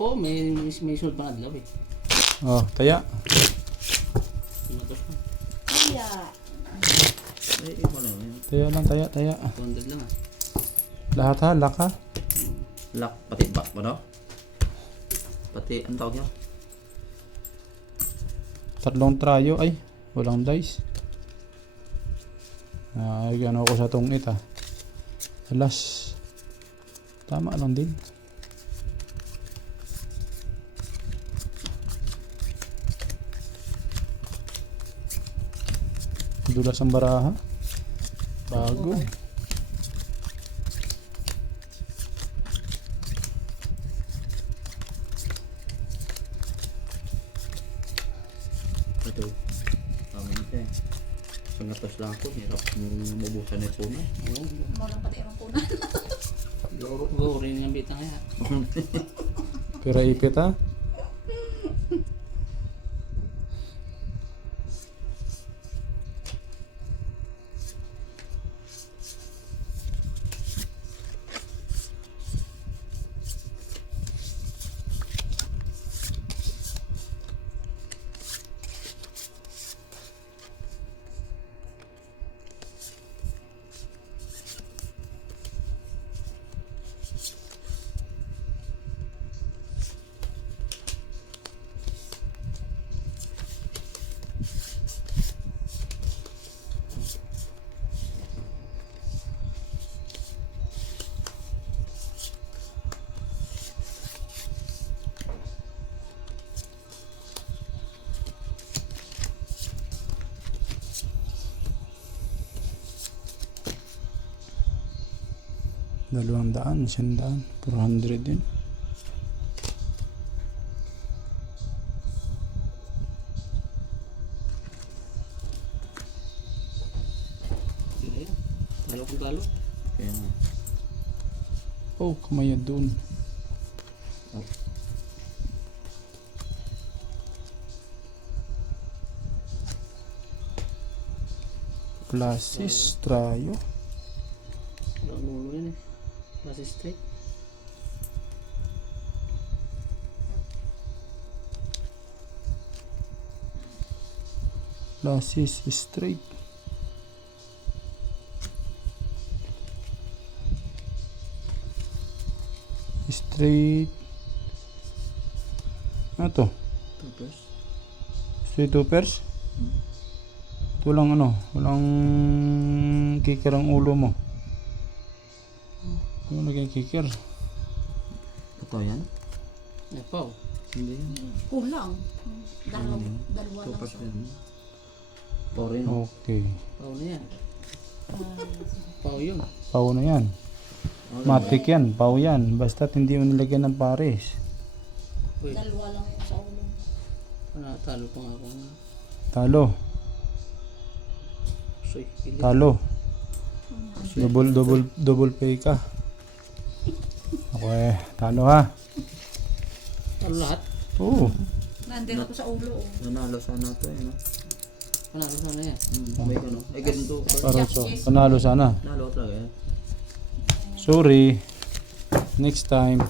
po, may sulod pa adlaw eh. Oh, taya. Pinatos ko. Kaya. Ay, wala yun. Taya lang, taya. 200 lang ah. Lahat ha, lak ha. Lock, pati back ba no? Pati, ang tawag yun? 3 trayo. Ay, walang dice. Ay, ano ko sa tungit ha. Alas. Tama lang din. Dulas ang baraha. Bago. Ito. Tama nito eh. Pangatos lang ako, hirap mabusan ito na. Oo. Walang pati ang punan. Guro rin yung bitang kaya. Pira ipit ha. $200, $100, 400 din. Talo kung talo. Kaya nga. Oh, kamayad doon. Oh. Classes, trayo. Wala ang ulo yun eh. Klase straight. Classes, straight. Straight. Ano to? Tapos. Straight toppers? Walang ano, walang kicker ang ulo mo. Ano naging kicker? Ito yan? Ay, pao. Hindi yan. Kulang. Dalawa lang Tapos siya. yan. Pao rin. Okay. Pao na yan. Pao yun. Pau na yan. Matik yan, pau yan. Basta't hindi mo nilagyan ng pares. Uy, Dalawa lang yun sa ulo. talo pa nga ako. Talo. Soy, pili. Talo. Double pay ka. Okay, talo ha. Talo lahat? Oo. Nandito ako sa ulo. Nanalo sana ito eh, no? Panalo sana yan. May ano? Ay, ganito. Para so, panalo sana. Nalo talaga yan. Sorry. Next time.